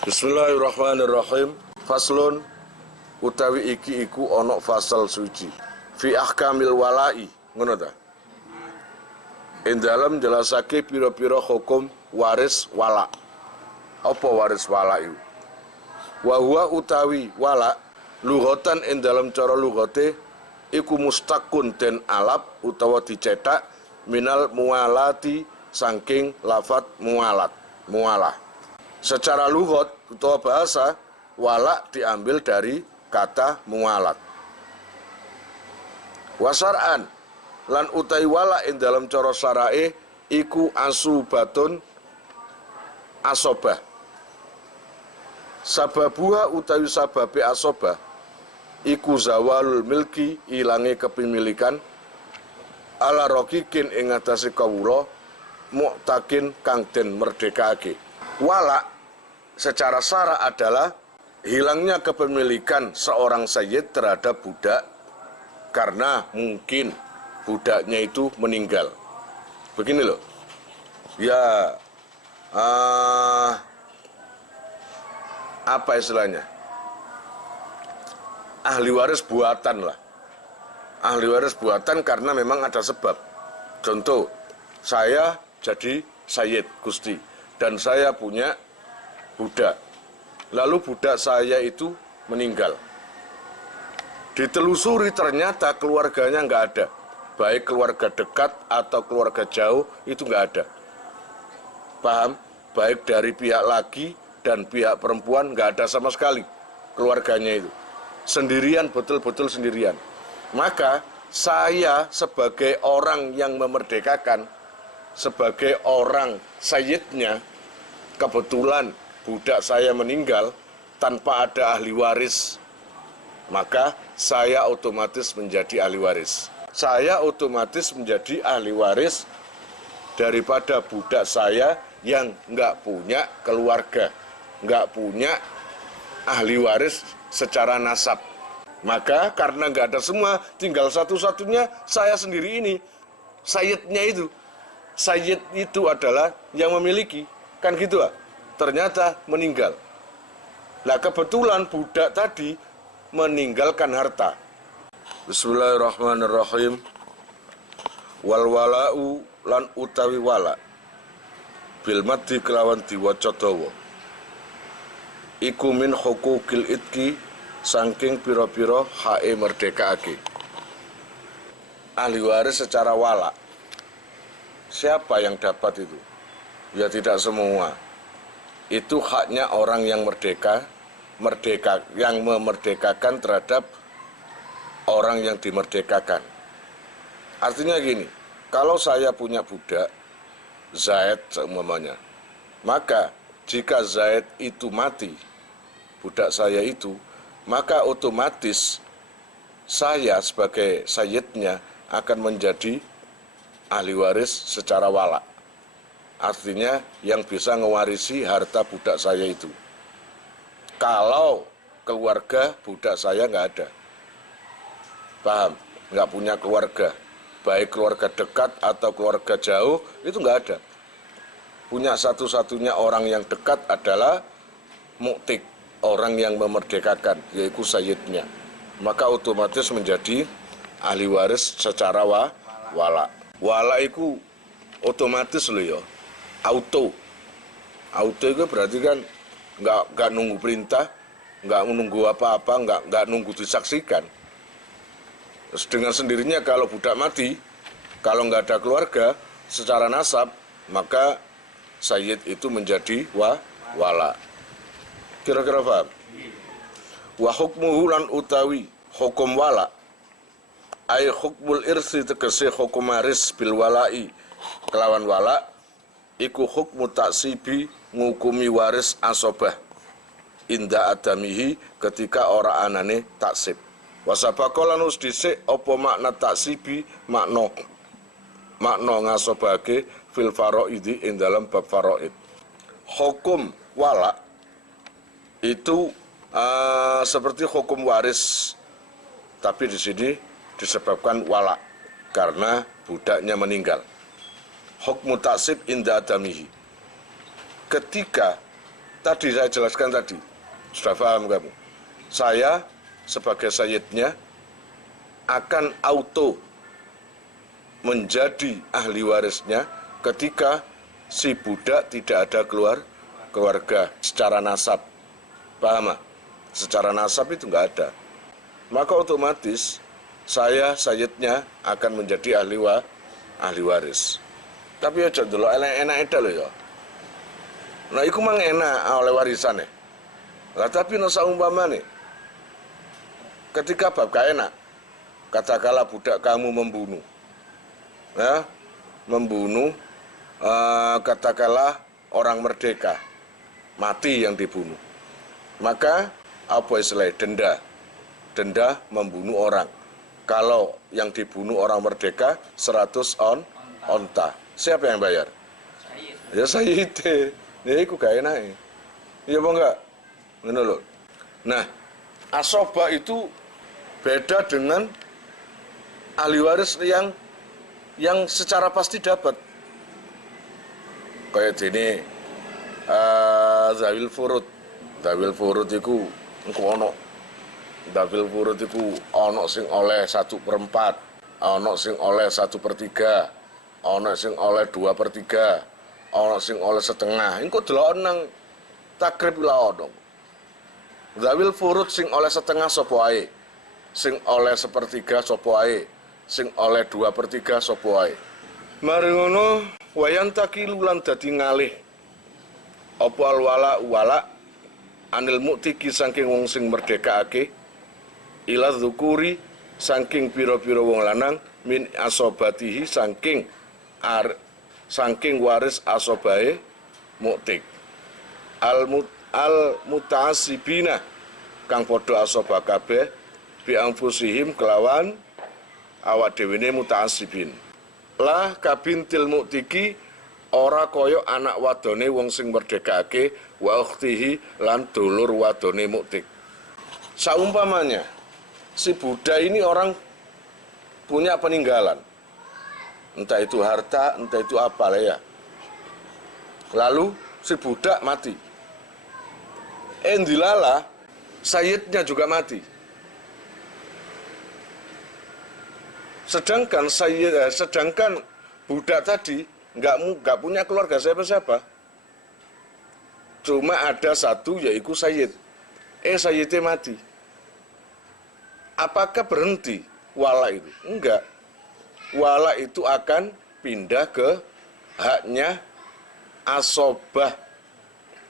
Bismillahirrahmanirrahim. Faslun utawi iki iku ana fasal suci fi ahkamil walai, ngono ta? Ing dalem jelasake pira-pira hukum waris wala. Apa waris wala iku? Wa huwa utawi wala lughatan ing dalem cara lughate iku mustaqun den alap utawa dicetak minal mualati saking lafat mualah. Secara lughat utawa bahasa, wala diambil dari kata mualat. Wasar'an lan utai wala ing dalam cara syarae iku asubatun asobah. Sababuha utawi sababe asobah iku zawalul milki, ilange kepemilikan, ala rokikin ing atase kawula mu'takin kang den merdekake. Wala secara syara adalah hilangnya kepemilikan seorang sayyid terhadap budak karena mungkin budaknya itu meninggal. Begini loh, ya apa istilahnya, ahli waris buatan lah. Ahli waris buatan karena memang ada sebab. Contoh, saya jadi sayyid Gusti dan saya punya budak. Lalu budak saya itu meninggal. Ditelusuri ternyata keluarganya nggak ada. Baik keluarga dekat atau keluarga jauh itu nggak ada. Paham? Baik dari pihak laki dan pihak perempuan nggak ada sama sekali keluarganya itu. Sendirian, betul-betul sendirian. Maka saya sebagai orang yang memerdekakan, sebagai orang sayyidnya, kebetulan budak saya meninggal tanpa ada ahli waris, maka saya otomatis menjadi ahli waris. Saya otomatis menjadi ahli waris daripada budak saya yang nggak punya keluarga, nggak punya ahli waris secara nasab. Maka karena nggak ada semua, tinggal satu-satunya saya sendiri ini, sayyidnya itu. Sayyid itu adalah yang memiliki, kan gitu lah. Ternyata meninggal. Nah kebetulan budak tadi meninggalkan harta. Bismillahirrahmanirrahim. Wal wala'u lan utawi wala bil maddi kelawan diwaca dawa iku min hukukil itki saking pira-pira hae merdekaake. Ahli waris secara wala, siapa yang dapat itu? Ya tidak semua. Itu haknya orang yang merdeka, yang memerdekakan terhadap orang yang dimerdekakan. Artinya gini, kalau saya punya budak Zaid seumpamanya, maka jika Zaid itu mati, budak saya itu, maka otomatis saya sebagai sayyidnya akan menjadi ahli waris secara wala. Artinya yang bisa mewarisi harta budak saya itu. Kalau keluarga budak saya nggak ada, paham? Nggak punya keluarga, baik keluarga dekat atau keluarga jauh, itu nggak ada. Punya satu-satunya orang yang dekat adalah mu'tik, orang yang memerdekakan, yaitu sayyidnya. Maka otomatis menjadi ahli waris secara wala. Wala itu otomatis loh ya. Auto itu berarti kan nggak nunggu perintah, nggak menunggu apa-apa, nggak nunggu disaksikan. Terus dengan sendirinya kalau budak mati, kalau nggak ada keluarga secara nasab, maka sayyid itu menjadi wala. Kira-kira paham? Wa hukmuhu lan utawi hukum wala ay hukmul irsi tegese hukum waris bil walai kelawan wala iku hukmu taksibi ngukumi waris asobah inda adamihi ketika ora anane taksib. Wasabakolan us dhisik apa makna taksibi makna ngasobake fil faraidi ing dalam bab faraid. Hukum wala itu seperti hukum waris, tapi di sini disebabkan wala karena budaknya meninggal. Hukmu taksib inda adamihi, ketika tadi saya jelaskan tadi, sudah paham kamu. Saya sebagai sayyidnya akan auto menjadi ahli warisnya ketika si budak tidak ada keluarga secara nasab. Paham? Secara nasab itu nggak ada. Maka otomatis saya sayyidnya akan menjadi ahli waris. Tapi aja dulu enak itu loh ya. Nah, itu mang enak oleh warisan ya. Lah tapi nasa umpama nih, ketika bab gak enak, katakanlah budak kamu membunuh, ya, katakanlah orang merdeka, mati yang dibunuh, maka apa istilahnya denda membunuh orang. Kalau yang dibunuh orang merdeka 100 onta, siapa yang bayar? Ya saya itu. Ya itu gak enak. Iya apa enggak? Menurut. Nah, asobah itu beda dengan ahli waris yang secara pasti dapat. Kayak ini zawil furud. Zawil furud itu ono. Zawil furud itu ono sing oleh 1/4, ono sing oleh 1/3, ono sing oleh 2/3. Ono sing oleh setengah, engko delok nang takrib la ono. Zawil furud sing oleh setengah sapa ae, sing oleh 1/3 sapa ae, sing oleh 2/3 sapa ae. Mari ngono wayan takilu lan dadi ngalih apa wala anil muktiki saking wong sing merdekake ila dzukuri saking pira-pira wong lanang min asobatihi saking waris asobae muktik al muta'assibina kang padha asoba kabeh bi anfusihim kelawan awak dhewene muta'assibin lah kabintil muktiki ora kaya anak wadone wong sing merdekake wa ukhtihi lan dulur wadone muktik. Saumpamanya si budak ini orang punya peninggalan, entah itu harta, entah itu apa lah ya. Lalu si budak mati. Endilala, sayyidnya juga mati. Sedangkan budak tadi nggak punya keluarga siapa-siapa. Cuma ada satu yaitu sayyid. Sayyidnya mati. Apakah berhenti wala itu? Enggak. Wala itu akan pindah ke haknya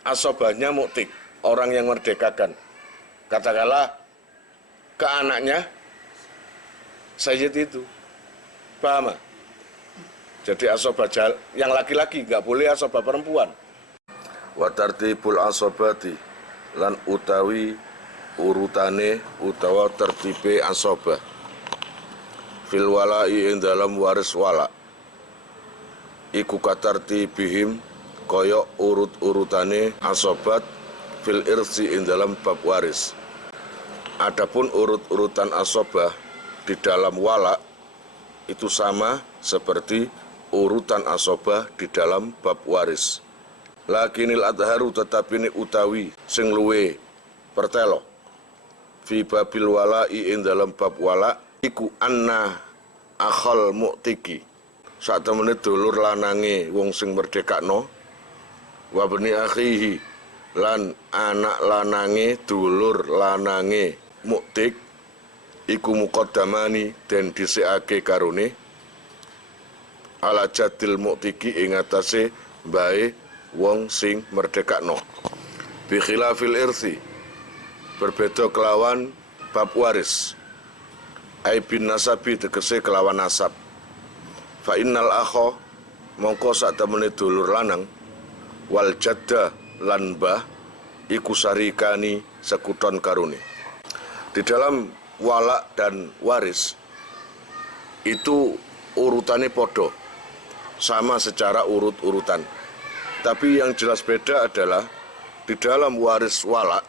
asobahnya muktik, orang yang merdekakan. Katakanlah ke anaknya sayyid itu. Paham? Jadi asobah yang laki-laki nggak boleh asobah perempuan. Wa tartibul asobati lan utawi urutane utawa tertibe asobah fil walai ing dalam waris wala iku katartibihim kaya urut-urutane asobat fil irsi ing dalam bab waris. Adapun urut-urutan asobah di dalam wala itu sama seperti urutan asobah di dalam bab waris. Lakinil adharu tetapi ini utawi sing luwe pertelo fi babil walai ing dalam bab wala iku anna akhal muktiki saat temene dulur lanange wong sing merdekakno wa bani akhihi lan anak lanange dulur lanange muktik iku muqaddamani den dhisikake karone ala jadil muktiki ing atase bae wong sing merdekakno bi khilafil irsi berbeda kelawan bab waris ai bin nasabi tegese kelawan nasab fa innal akha mongko sak temene dulur lanang wal jadda lan mbah iku sarikani sekuton karune. Di dalam wala dan waris itu urutannya podo sama secara urut-urutan, tapi yang jelas beda adalah di dalam waris wala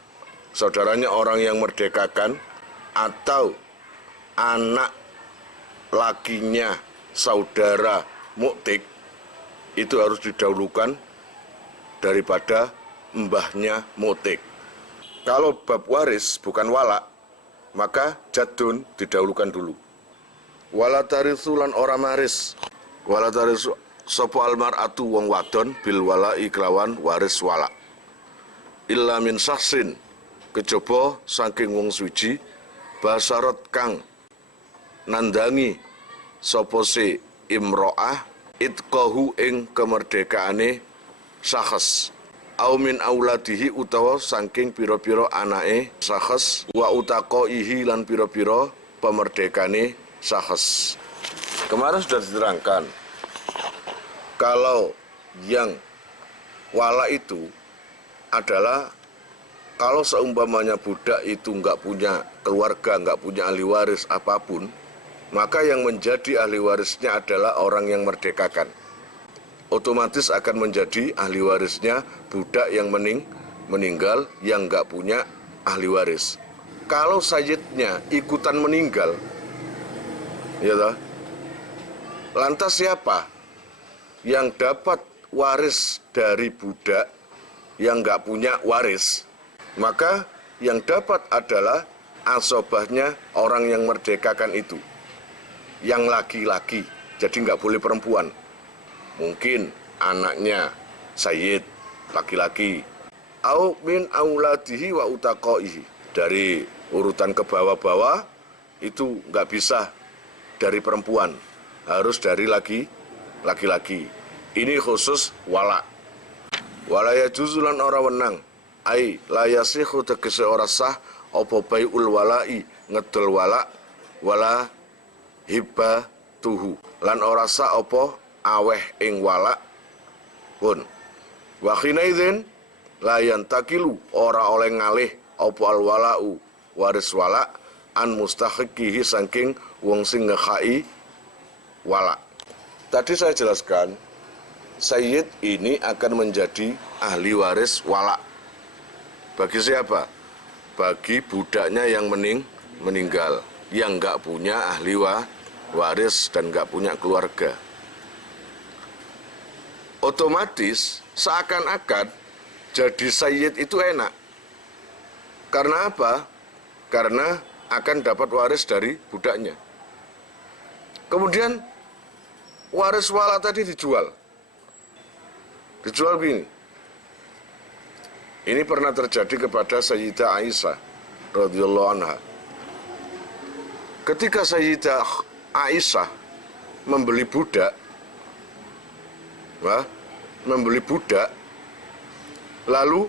saudaranya orang yang merdekakan atau anak lakinya saudara muktik itu harus didahulukan daripada mbahnya motik. Kalau bab waris bukan wala, maka jadun didahulukan dulu. Wala tarisu lan ora maris. Wala tarisu sapa almar'atu wong wadon bil wala'i kelawan waris wala. Illa min saksin kejaba saking wong suci basarat kang nandangi sapa si imro'ah itqahu ing kemerdekaane sakhs au min auladihi utawa saking pira-pira anake sakhs wa utaqaihi lan pira-pira pemerdekane sakhs. Kemarin sudah diterangkan kalau yang wala itu adalah kalau seumpamanya budak itu nggak punya keluarga, nggak punya ahli waris apapun, maka yang menjadi ahli warisnya adalah orang yang merdekakan. Otomatis akan menjadi ahli warisnya budak yang meninggal yang nggak punya ahli waris. Kalau sayyidnya ikutan meninggal, ya toh, lantas siapa yang dapat waris dari budak yang nggak punya waris? Maka yang dapat adalah asobahnya orang yang merdekakan itu, yang laki-laki, jadi nggak boleh perempuan. Mungkin anaknya sayyid laki-laki, au min auladihi wa utaqaihi, dari urutan ke bawah-bawah itu nggak bisa dari perempuan, harus dari laki-laki. Ini khusus wala. Wala yajuzulan ora wenang ai la yasihu tegese ora sah apa baiul wala'i ngedol wala hibatuhu lan ora sah apa aweh ing wala pun wa khinaidin la yantakilu ora oleh ngalih apa al wala'u waris wala an mustahiqihi saking wong sing ngekhai wala. Tadi saya jelaskan sayyid ini akan menjadi ahli waris wala. Bagi siapa? Bagi budaknya yang meninggal, yang nggak punya ahli waris dan nggak punya keluarga. Otomatis seakan-akan jadi sayyid itu enak. Karena apa? Karena akan dapat waris dari budaknya. Kemudian waris wala tadi dijual. Dijual begini. Ini pernah terjadi kepada Sayyidah Aisyah radhiyallahu anha. Ketika Sayyidah Aisyah membeli budak, lalu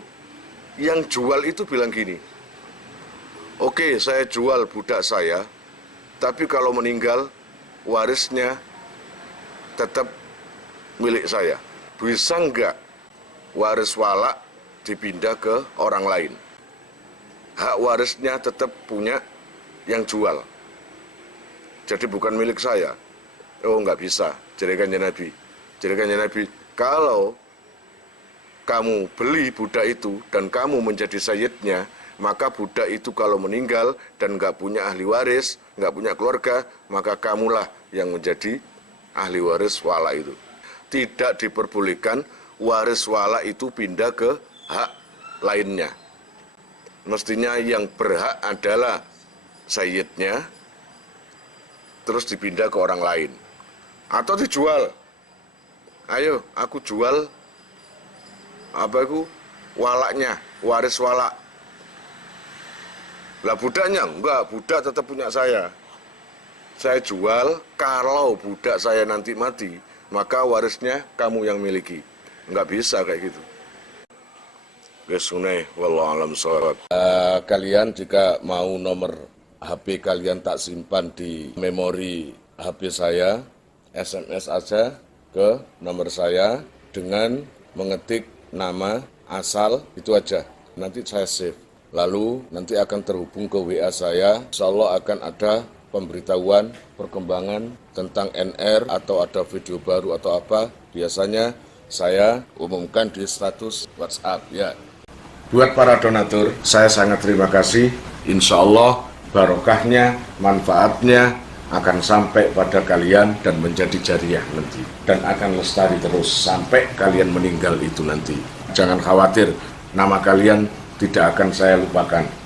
yang jual itu bilang gini, oke, saya jual budak saya, tapi kalau meninggal warisnya tetap milik saya. Bisa enggak waris wala dipindah ke orang lain? Hak warisnya tetap punya yang jual. Jadi bukan milik saya. Oh, enggak bisa. Jadikannya Nabi. Kalau kamu beli budak itu dan kamu menjadi sayyidnya, maka budak itu kalau meninggal dan enggak punya ahli waris, enggak punya keluarga, maka kamulah yang menjadi ahli waris wala itu. Tidak diperbolehkan waris wala itu pindah ke hak lainnya. Mestinya yang berhak adalah sayyidnya, terus dipindah ke orang lain. Atau dijual. Ayo, aku jual walaknya, waris wala. Lah budaknya, enggak, budak tetap punya saya. Saya jual, kalau budak saya nanti mati, maka warisnya kamu yang miliki. Enggak bisa kayak gitu. Sunai, wallahu alam shawab. Kalian jika mau nomor HP kalian tak simpan di memori HP saya, SMS aja ke nomor saya dengan mengetik nama asal, itu aja. Nanti saya save. Lalu nanti akan terhubung ke WA saya. Insyaallah akan ada pemberitahuan perkembangan tentang NR atau ada video baru atau apa. Biasanya saya umumkan di status WhatsApp ya. Buat para donatur, saya sangat terima kasih. Insya Allah barokahnya, manfaatnya akan sampai pada kalian dan menjadi jariah nanti. Dan akan lestari terus sampai kalian meninggal itu nanti. Jangan khawatir, nama kalian tidak akan saya lupakan.